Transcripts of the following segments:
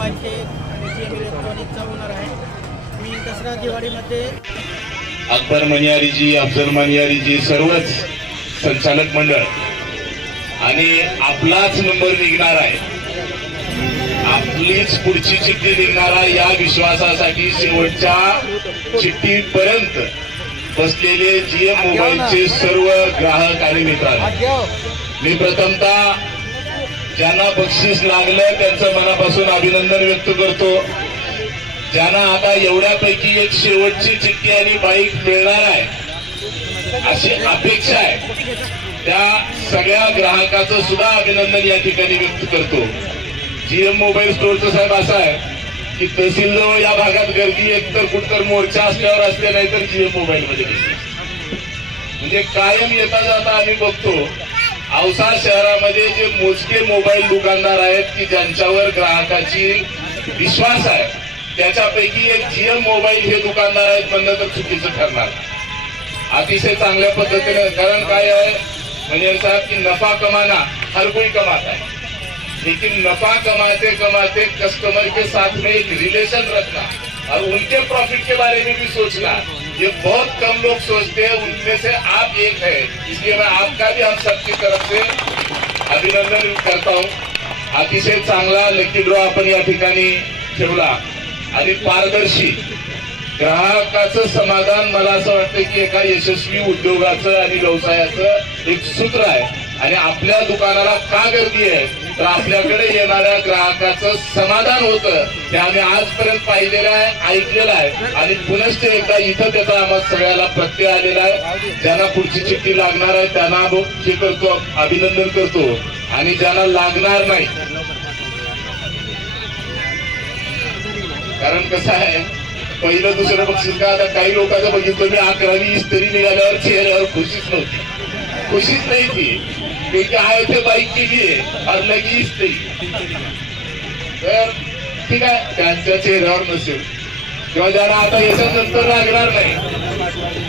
Mobile take आणि GM इलेक्ट्रॉनिक्सचा owner आहे। मी दसरा दिवाळीमध्ये अकबर मनियारीजी, अफजल मनियारीजी, सर्वच संचालक मंडळ आणि आपलाच नंबर निघणार आहे, आपलीच पुढची चिठ्ठी निघणार आहे या विश्वासासाठी शेवटच्या चिठ्ठीपर्यंत बसलेले GM मोबाईलचे सर्व ग्राहक आणि मित्रांनो, मी प्रथमतः ज्यांना बक्षीस लागलं त्यांचं मनापासून अभिनंदन व्यक्त करतो। ज्यांना आता एवढ्यापैकी एक शेवटची चिठ्ठी आणि बाईक मिळणार आहे अशी अपेक्षा आहे, त्या सगळ्या ग्राहकाचं सुद्धा अभिनंदन या ठिकाणी व्यक्त करतो। GM मोबाईल स्टोअरचं साहेब असं आहे की तहसील जवळ या भागात गर्दी एकतर कुठतर मोर्चा असल्यावर असते, नाहीतर GM मोबाईल मध्ये म्हणजे कायम येता जाता आम्ही बघतो औसा शहरामध्ये जे मोजके मोबाईल दुकानदार आहेत की ज्यांच्यावर ग्राहकाची विश्वास आहे, त्याच्यापैकी एक GM मोबाईल हे दुकानदार आहेत म्हणणं तर चुकीचं ठरणार। अतिशय चांगल्या पद्धतीने, कारण काय आहे म्हणजे साहब की नफा कमाना हर कोई कमाता है, लेकिन नफा कमाते कमाते कस्टमर के साथ में एक रिलेशन रखना और उनके प्रॉफिट के बारे में भी सोचना, ये बहुत कम लोग सोचते हैं। उनमें से आप एक है, इसलिए मैं आपका भी हम सबकी तरफ से अभिनंदन करता हूँ। अतिशय चांगला लकी ड्रॉ आपण या ठिकाणी ठेवला आणि पारदर्शी ग्राहकाचं समाधान, मला असं वाटतं की एका यशस्वी उद्योगाचं आणि व्यवसायाचं एक सूत्र आहे। आणि आपल्या दुकानाला का गर्दी आहे तर आपल्याकडे येणाऱ्या ग्राहकाचं समाधान होतं, ते आम्ही आजपर्यंत पाहिलेलं आहे, ऐकलेलं आहे आणि पुनश्च एकदा इथं त्याचा आम्हाला सगळ्याला प्रत्यय आलेला आहे। ज्यांना पुढची चिठ्ठी लागणार आहे त्यांना हे करतो, अभिनंदन करतो आणि ज्यांना लागणार नाही, कारण कसं आहे पहिलं दुसरं बक्षीस का, आता काही लोकांचं बघितलं मी 11वी इस्त्री निघाल्यावर चेहऱ्यावर खुशीच नव्हती, खुशीच नाही ती क्योंकि आए थे बाइक के लिए और लगी इस्त्री। तर ठीक आहे, त्यांच्या चेहऱ्यावर नसेल किंवा ज्यांना आता याच्यानंतर लागणार नाही,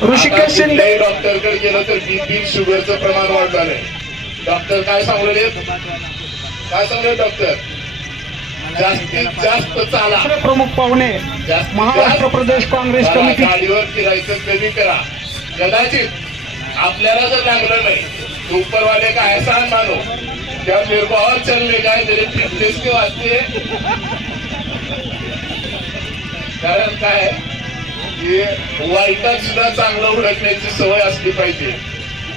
ऋषिकेश शिंदे डॉक्टरकडे गेलं तर BP शुगरचं प्रमाण वाढलं आहे। डॉक्टर काय सांगले, काय सांगले डॉक्टर, जास्तीत जास्त चाला। प्रमुख पाहुणे महाराष्ट्र प्रदेश काँग्रेस कमिटी, गाडीवर फिरायचं कमी करा। कदाचित आपल्याला जर लागलं नाही तो ऊपर वाले का एहसान मानो, क्या मेरे को और चलने का है मेरे फिटनेस के वास्ते। कारण काय की वाईटात सुद्धा चांगलं ओळखण्याची सवय असली पाहिजे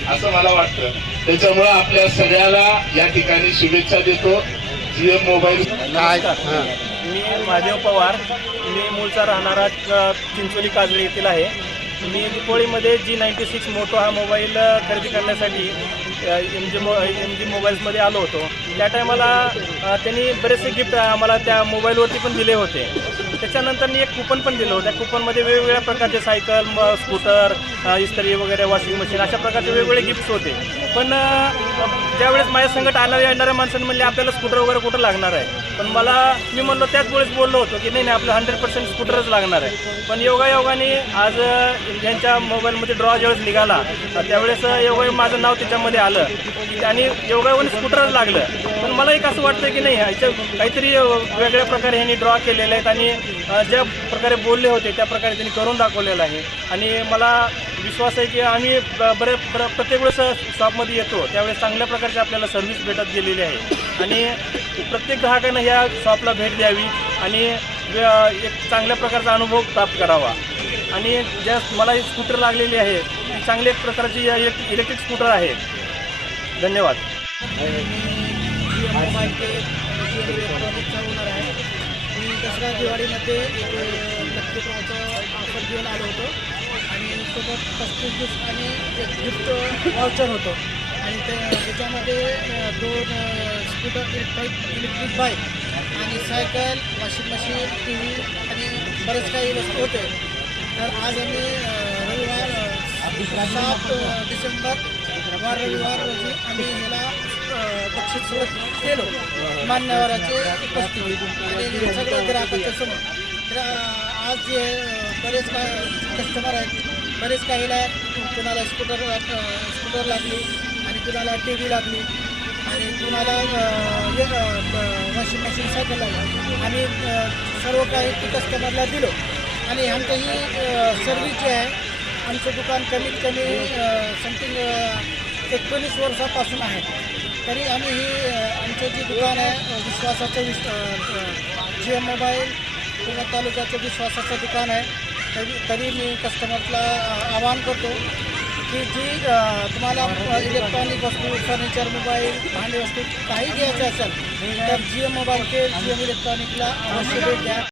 असं मला वाटतं। त्याच्यामुळे आपल्या सगळ्याला या ठिकाणी शुभेच्छा देतो। GM मोबाईल, मी महादेव पवार, मी मूळचा राहणारा चिंचोली काजळी येथील आहे। मी दिपोळीमध्ये G96 मोटो हा मोबाईल खरेदी करण्यासाठी MG मोबाईल्समध्ये आलो होतो। त्या टायमाला त्यांनी बरेचसे गिफ्ट आम्हाला त्या मोबाईलवरती पण दिले होते। त्याच्यानंतर मी एक कुपन पण दिलं होतं, त्या कुपनमध्ये वेगवेगळ्या प्रकारचे सायकल, स्कूटर, इस्त्री वगैरे, वॉशिंग मशीन अशा प्रकारचे वेगवेगळे गिफ्ट्स होते। पण ज्यावेळेस माझ्या संगत येणाऱ्या माणसांनी म्हणले आपल्याला स्कूटर वगैरे कुठं लागणार आहे, पण मी म्हणलो त्याच वेळेस बोललो होतो की नाही आपलं 100% स्कूटरच लागणार आहे। पण योगायोगाने आज यांच्या मोबाईलमध्ये ड्रॉ ज्यावेळेस निघाला त्यावेळेस योगायोग माझं नाव त्याच्यामध्ये आलं आणि योगायोगाने स्कूटरच लागलं। पण मला एक असं वाटतं की नाही ह्याच्या काहीतरी वेगळ्या प्रकारे ह्यांनी ड्रॉ केलेले आहेत आणि ज्या प्रकारे बोलले होते त्या प्रकारे त्यांनी करून दाखवलेलं आहे। आणि मला विश्वास आहे की आम्ही प्रत्येक वेळेस शॉपमध्ये येतो त्यावेळेस चांगल्या प्रकारची आपल्याला सर्व्हिस भेटत गेलेली आहे आणि प्रत्येक ग्राहकांना ह्या शॉपला भेट द्यावी आणि एक चांगल्या प्रकारचा अनुभव प्राप्त करावा। आणि ज्या मला ही स्कूटर लागलेली आहे ती चांगल्या प्रकारची इलेक्ट्रिक स्कूटर आहे। धन्यवाद। मोबाईल टेक GM इलेक्ट्रॉनिक्सचा ओनर आहे। मी दसरा दिवाळीमध्ये एक लकी ड्रॉचं ऑफर घेऊन आलो होतो आणि सोबत 35 गिफ्ट आणि एक गिफ्ट वाउचर होतं आणि त्याच्यामध्ये 2 स्कूटर, इलेक्ट्रिक बाईक आणि सायकल, वॉशिंग मशीन, TV आणि बरेच काही वस्तू होते। तर आज आम्ही रविवार 7 डिसेंबर रविवार रोजी आम्ही ह्याला बक्षीस केलो मान्यवराचे उपस्थिती आणि सगळ्या ग्राहकाच्या समोर। तर आज जे बरेच कस्टमर आहेत, बरेच काहीला कुणाला स्कूटर लागली आणि कुणाला TV लागली आणि कुणाला वॉशिंग मशीन सायकल लागली आणि आम्ही सर्व काही ते कस्टमरला दिलो आणि आमचं ही सर्व्हिस जी आहे आमचं दुकान कमीत कमी समथिंग 19 वर्षापासून आहे. तरी आम्ही ही आमचं जे दुकान आहे विश्वासाचं GM मोबाईल किंवा तालुक्याचं विश्वासाचं दुकान आहे. तरी मी कस्टमरला आवाहन करतो की जी तुम्हाला इलेक्ट्रॉनिक वस्तू फर्निचर मोबाईल भांडी वस्तू काही घ्यायचं असेल तर GM मोबाईल के GM इलेक्ट्रॉनिकला अवश्य भेट द्या.